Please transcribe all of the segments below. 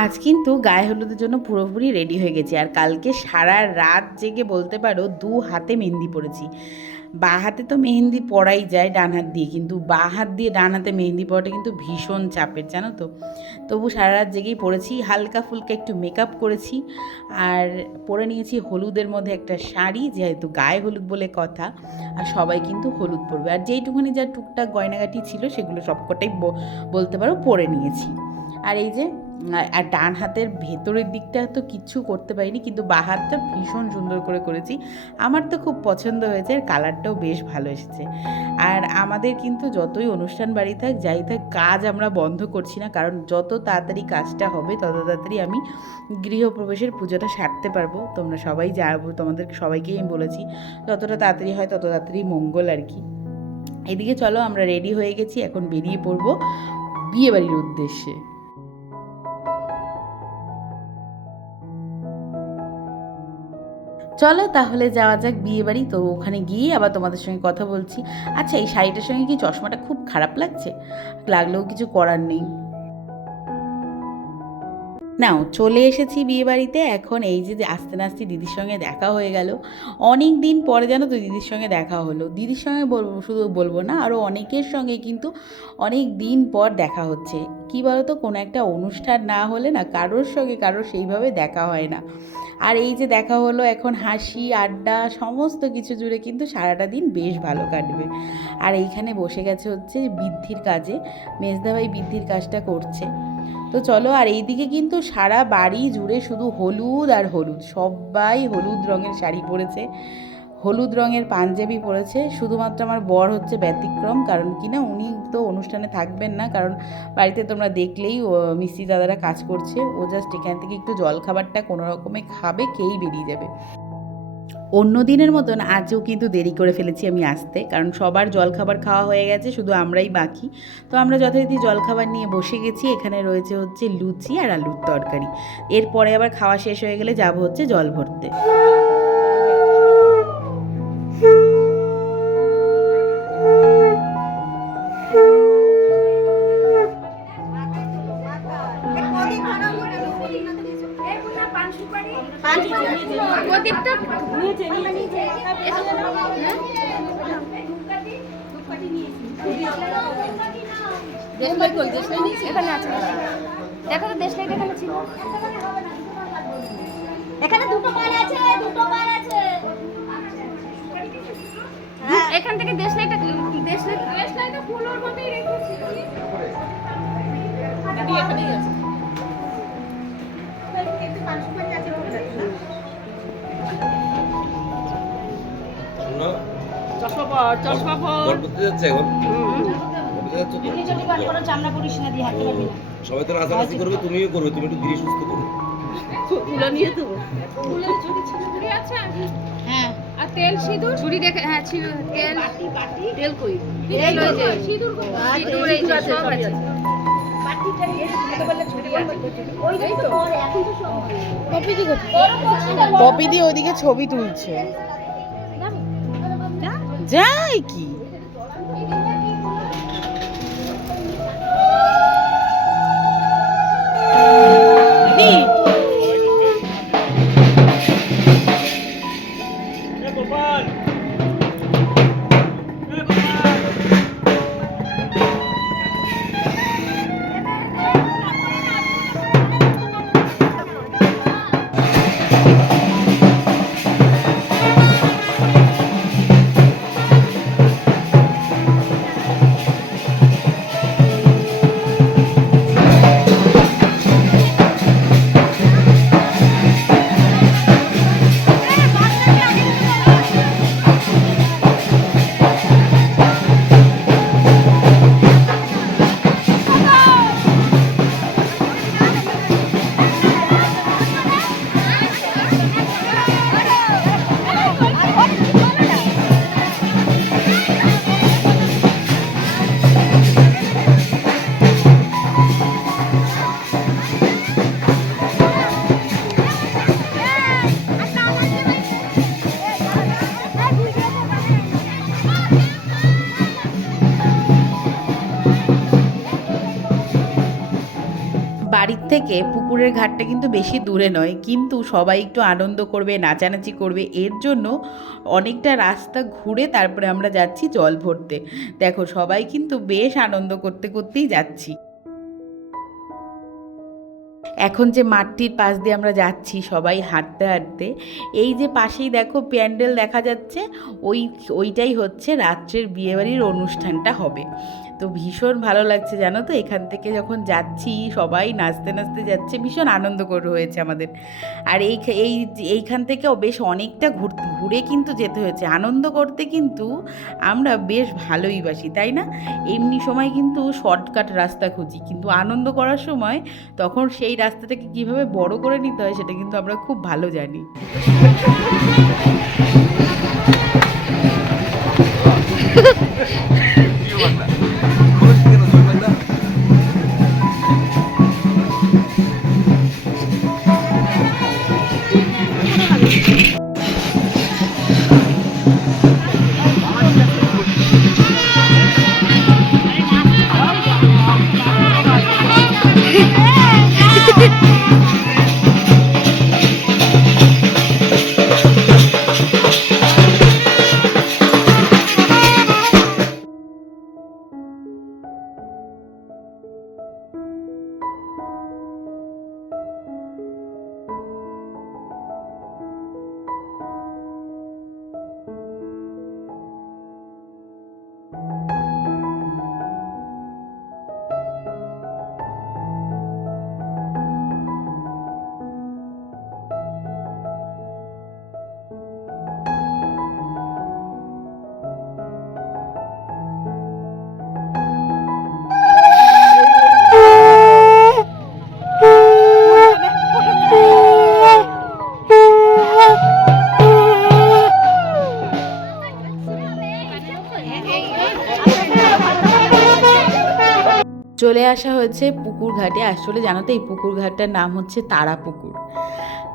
আজ কিন্তু গায়ে হলুদের জন্য পুরোপুরি রেডি হয়ে গেছি। আর কালকে সারা রাত জেগে বলতে পারো দু হাতে মেহেন্দি পড়েছি বা হাতে তো মেহেন্দি পড়াই যায় ডান হাত দিয়ে, কিন্তু বা হাত দিয়ে ডান হাতে মেহেন্দি পড়াটা কিন্তু ভীষণ চাপের, জানো তো? তবু সারা রাত জেগেই পড়েছি হালকা ফুলকা একটু মেকআপ করেছি। আর পরে নিয়েছি হলুদের মধ্যে একটা শাড়ি, যেহেতু গায়ে হলুদ বলে কথা, আর সবাই কিন্তু হলুদ পরবে। আর যেইটুকুনি যা টুকটাক গয়নাগাটি ছিল, সেগুলো সবকটাই বলতে পারো পরে নিয়েছি। আর এই যে আর- ডান হাতের ভেতরের দিকটা তো কিচ্ছু করতে পারিনি, কিন্তু বা হাতটা ভীষণ সুন্দর করে করেছি। আমার তো খুব পছন্দ হয়েছে আর কালারটাও বেশ ভালো এসেছে। আর আমাদের কিন্তু যতই অনুষ্ঠান বাড়ি থাক, যাই থাক, কাজ আমরা বন্ধ করছি না, কারণ যত তাড়াতাড়ি কাজটা হবে, তত তাড়াতাড়ি আমি গৃহপ্রবেশের পুজোটা সারতে পারব। তোমরা সবাই যাব তোমাদের সবাইকেই আমি বলেছি, যতটা তাড়াতাড়ি হয়, তত তাড়াতাড়ি মঙ্গল আর কি। এদিকে চলো, আমরা রেডি হয়ে গেছি, এখন বেরিয়ে পড়ব বিয়েবাড়ির উদ্দেশ্যে। চলো তাহলে যাওয়া যাক বিয়ে বাড়ি। তো ওখানে গিয়ে আবার তোমাদের সঙ্গে কথা বলছি। আচ্ছা এই শাড়িটার সঙ্গে কি চশমাটা খুব খারাপ লাগছে? লাগলেও কিছু করার নেই। নাও, চলে এসেছি বিয়ে বাড়িতে। এখন এই যে আস্তে না আস্তে দিদির সঙ্গে দেখা হয়ে গেল। অনেক দিন পরে যেন তো দিদির সঙ্গে দেখা হলো। দিদির সঙ্গে বলব শুধু বলব না আরও অনেকের সঙ্গে কিন্তু অনেক দিন পর দেখা হচ্ছে। কি বলো তো কোনো একটা অনুষ্ঠান না হলে না কারোর সঙ্গে কারোর সেইভাবে দেখা হয় না। আর এই যে দেখা হলো এখন হাসি, আড্ডা, সমস্ত কিছু জুড়ে কিন্তু সারাটা দিন বেশ ভালো কাটবে। আর এইখানে বসে গেছে হচ্ছে বৃদ্ধির কাজে। মেজদাভাই বৃদ্ধির কাজটা করছে। তো চলো, আর এইদিকে কিন্তু সারা বাড়ি জুড়ে শুধু হলুদ আর হলুদ। সবাই হলুদ রঙের শাড়ি পরেছে। হলুদ রঙের পাঞ্জাবি পরেছে। শুধুমাত্র আমার বর হচ্ছে ব্যতিক্রম, কারণ কি না উনি তো অনুষ্ঠানে থাকবেন না, কারণ বাড়িতে তোমরা দেখলেই মিস্ত্রি দাদারা কাজ করছে। ও জাস্ট এখান থেকে একটু জল খাবারটা কোনো রকমে খাবে, খেয়েই বেরিয়ে যাবে। অন্য দিনের মতন আজও কিন্তু দেরি করে ফেলেছি আমি আসতে, কারণ সবার জলখাবার খাওয়া হয়ে গেছে, শুধু আমরাই বাকি। তো আমরা যথারীতি জলখাবার নিয়ে বসে গেছি, এখানে রয়েছে হচ্ছে লুচি আর আলুর তরকারি। এরপরে আবার খাওয়া শেষ হয়ে গেলে যাব হচ্ছে জল ভরতে। প্রদীপটা দেশলাই দেশলাই এখানে আছে দেখো তো দেশলাইটা এখানে ছিল এখানে দুটো পার আছে। দুটো আছে এখান থেকে দেশলাইটা দেশলাই দেশলাইটা ফুলোর মধ্যেই রেখেছি। এখানেই আছে। সবাই তো নাচানাচি করবে তুমিও করবে তুমি একটু ধীরে সুস্থ করো। তুলে নিয়ে দেবো। ফুলের ঝুড়ি ঝুড়ি আছে হ্যাঁ। আর তেল সিঁদুর? দেখে হ্যাঁ তেল। তেল কই? সিঁদুর সিঁদুর এই সব আছে। কপি দিয়ে ওইদিকে ছবি তুলছে। যাই কি? থেকে পুকুরের ঘাটটা কিন্তু বেশি দূরে নয়, কিন্তু সবাই একটু আনন্দ করবে, নাচানাচি করবে, এর জন্য অনেকটা রাস্তা ঘুরে তারপরে আমরা যাচ্ছি জল ভরতে। দেখো, সবাই কিন্তু বেশ আনন্দ করতে করতেই যাচ্ছি। এখন যে মাঠটির পাশ দিয়ে আমরা যাচ্ছি, সবাই হাঁটতে হাঁটতে, এই যে পাশেই দেখো প্যান্ডেল দেখা যাচ্ছে, ওই, ওইটাই হচ্ছে রাত্রের বিয়েবাড়ির অনুষ্ঠানটা হবে। তো ভীষণ ভালো লাগছে, জানো তো? এখান থেকে যখন যাচ্ছি, সবাই নাচতে নাচতে যাচ্ছে, ভীষণ আনন্দ করে হয়েছে আমাদের। আর এই এই এইখান থেকেও বেশ অনেকটা ঘুর, ঘুরে কিন্তু যেতে হয়েছে। আনন্দ করতে কিন্তু আমরা বেশ ভালোই বাসি, তাই না? এমনি সময় কিন্তু শর্টকাট রাস্তা খুঁজি, কিন্তু আনন্দ করার সময় তখন সেই রাস্তাটাকে কীভাবে বড় করে নিতে হয়, সেটা কিন্তু আমরা খুব ভালো জানি। Hip, hip. চলে আসা হয়েছে পুকুর ঘাটে আসলে জানো তো এই পুকুর ঘাটটার নাম হচ্ছে তারা পুকুর।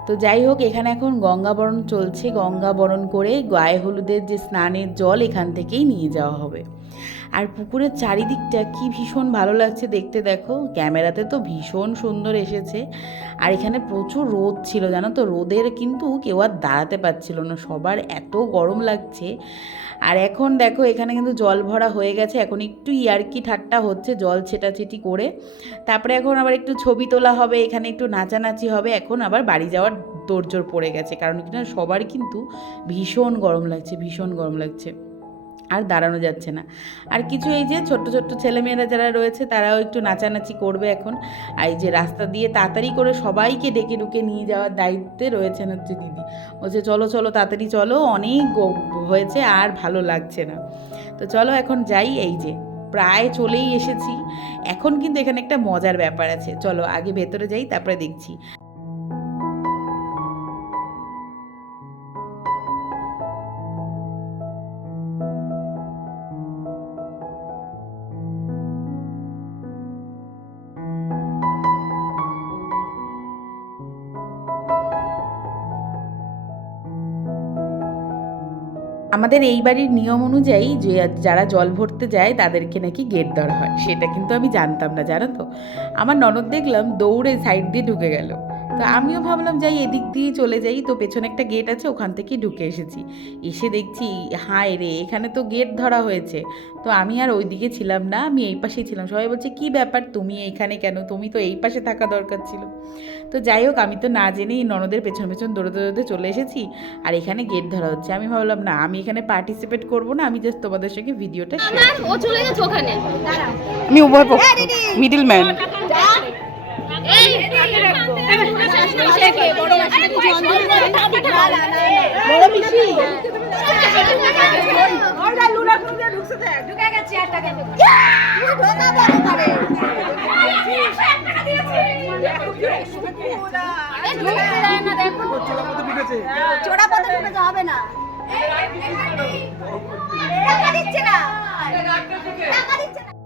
তো যাই হোক, এখানে এখন গঙ্গাবরণ চলছে। গঙ্গাবরণ করে গায়ে হলুদের যে স্নানের জল এখান থেকেই নিয়ে যাওয়া হবে। আর পুকুরের চারিদিকটা কি ভীষণ ভালো লাগছে দেখতে দেখো। ক্যামেরাতে তো ভীষণ সুন্দর এসেছে। আর এখানে প্রচুর রোদ ছিল, জানো তো? রোদের কিন্তু কেউ আর দাঁড়াতে পারছিল না। সবার এত গরম লাগছে। আর এখন দেখো, এখানে কিন্তু জল ভরা হয়ে গেছে। এখন একটু ইয়ার্কি ঠাট্টা হচ্ছে, জল ছেটাছেটি করে। তারপরে এখন আবার একটু ছবি তোলা হবে, এখানে একটু নাচানাচি হবে। এখন আবার বাড়ি যাওয়ার তোড়জোড় পড়ে গেছে, কারণ কিনা সবার কিন্তু ভীষণ গরম লাগছে, ভীষণ গরম লাগছে। আর দাঁড়ানো যাচ্ছে না। আর কিছু এই যে ছোট্ট ছোট্ট ছেলেমেয়েরা যারা রয়েছে, তারাও একটু নাচানাচি করবে এখন। আর এই যে রাস্তা দিয়ে তাড়াতাড়ি করে সবাইকে ডেকে ডুকে নিয়ে যাওয়ার দায়িত্বে রয়েছেন হচ্ছে দিদি। বলছে, চলো চলো, তাড়াতাড়ি চলো, অনেক হয়েছে আর ভালো লাগছে না। তো চলো এখন যাই, এই যে প্রায় চলেই এসেছি। এখন কিন্তু এখানে একটা মজার ব্যাপার আছে। চলো আগে ভেতরে যাই, তারপরে দেখছি। আমাদের এই বাড়ির নিয়ম অনুযায়ী যে যারা জল ভরতে যায় তাদেরকে নাকি গেট ধরা হয়। সেটা কিন্তু আমি জানতাম না, জানো তো? আমার ননদ দেখলাম দৌড়ে সাইড দিয়ে ঢুকে গেল। তো আমিও ভাবলাম যাই এদিক দিয়ে চলে যাই। তো পেছনে একটা গেট আছে ওখান থেকে ঢুকে এসেছি। এসে দেখছি হায় রে এখানে তো গেট ধরা হয়েছে। তো আমি আর ওইদিকে ছিলাম না আমি এই পাশেই ছিলাম। সবাই বলছে কি ব্যাপার তুমি এইখানে কেন? তুমি তো এই পাশে থাকা দরকার ছিল। তো যাই হোক আমি তো না জেনেই ননদের পেছন পেছন দৌড়তে দৌড়তে চলে এসেছি আর এখানে গেট ধরা হচ্ছে। আমি ভাবলাম না আমি এখানে পার্টিসিপেট করব না আমি জাস্ট তোমাদের সঙ্গে ভিডিওটা শেয়ার ও চলে গেছে ওখানে। আমি উভয় পক্ষ মিডিল ম্যান চোরা পথে হবে না টাকা দিচ্ছে না টাকা দিচ্ছে না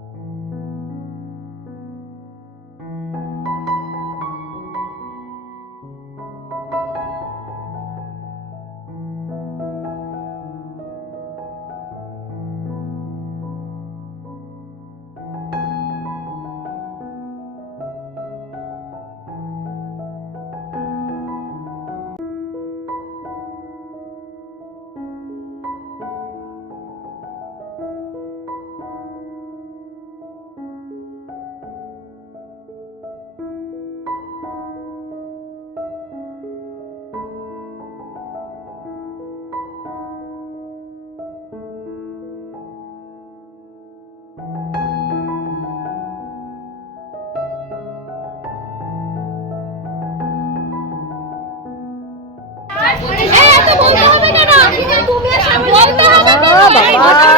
তুমি বলতে হবে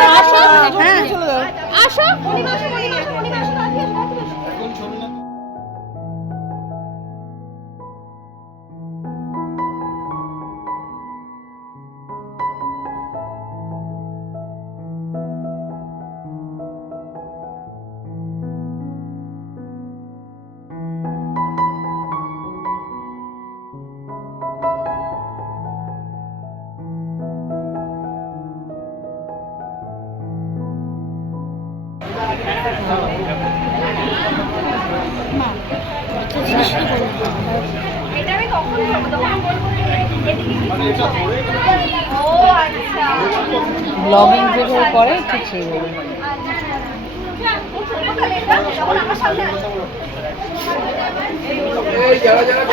ব্লগিং যেভাবে করে ঠিক সেইভাবে যারা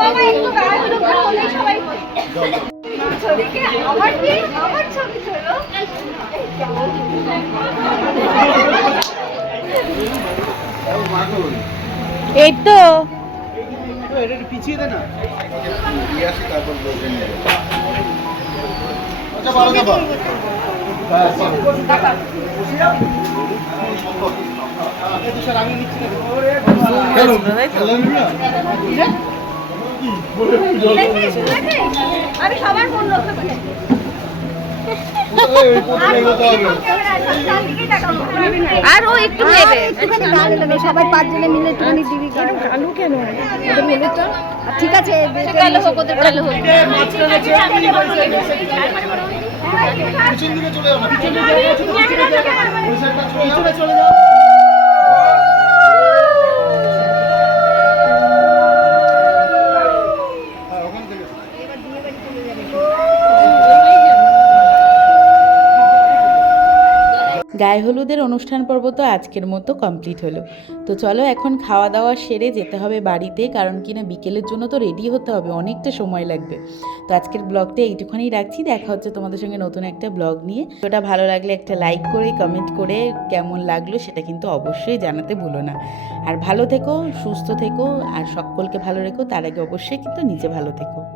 বাবা একটু সবাই ছবিকে আমার কি? আমার ছবি এই তো। এটা একটু পিছিয়ে দে না আচ্ছা ভালো দাবা আমি নিচ্ছি না আমি সবার একটু নেবে একটুখানি গান দেবে সবাই পাঁচজনে মিলে একটুখানি দিবি কালু কেন ওদের তো ঠিক আছে কালো হোক ওদের কালো হোক চলে যাও। গায়ে হলুদের অনুষ্ঠান পর্ব তো আজকের মতো কমপ্লিট হলো। তো চলো এখন খাওয়া দাওয়া সেরে যেতে হবে বাড়িতে, কারণ কিনা বিকেলের জন্য তো রেডি হতে হবে, অনেকটা সময় লাগবে। তো আজকের ব্লগটা এইটুখানি রাখছি, দেখা হচ্ছে তোমাদের সঙ্গে নতুন একটা ব্লগ নিয়ে। ওটা ভালো লাগলে একটা লাইক করে কমেন্ট করে কেমন লাগল সেটা কিন্তু অবশ্যই জানাতে ভুলো না। আর ভালো থেকো, সুস্থ থেকো, আর সকলকে ভালো রেখো, তার আগে অবশ্যই কিন্তু নিজে ভালো থেকো।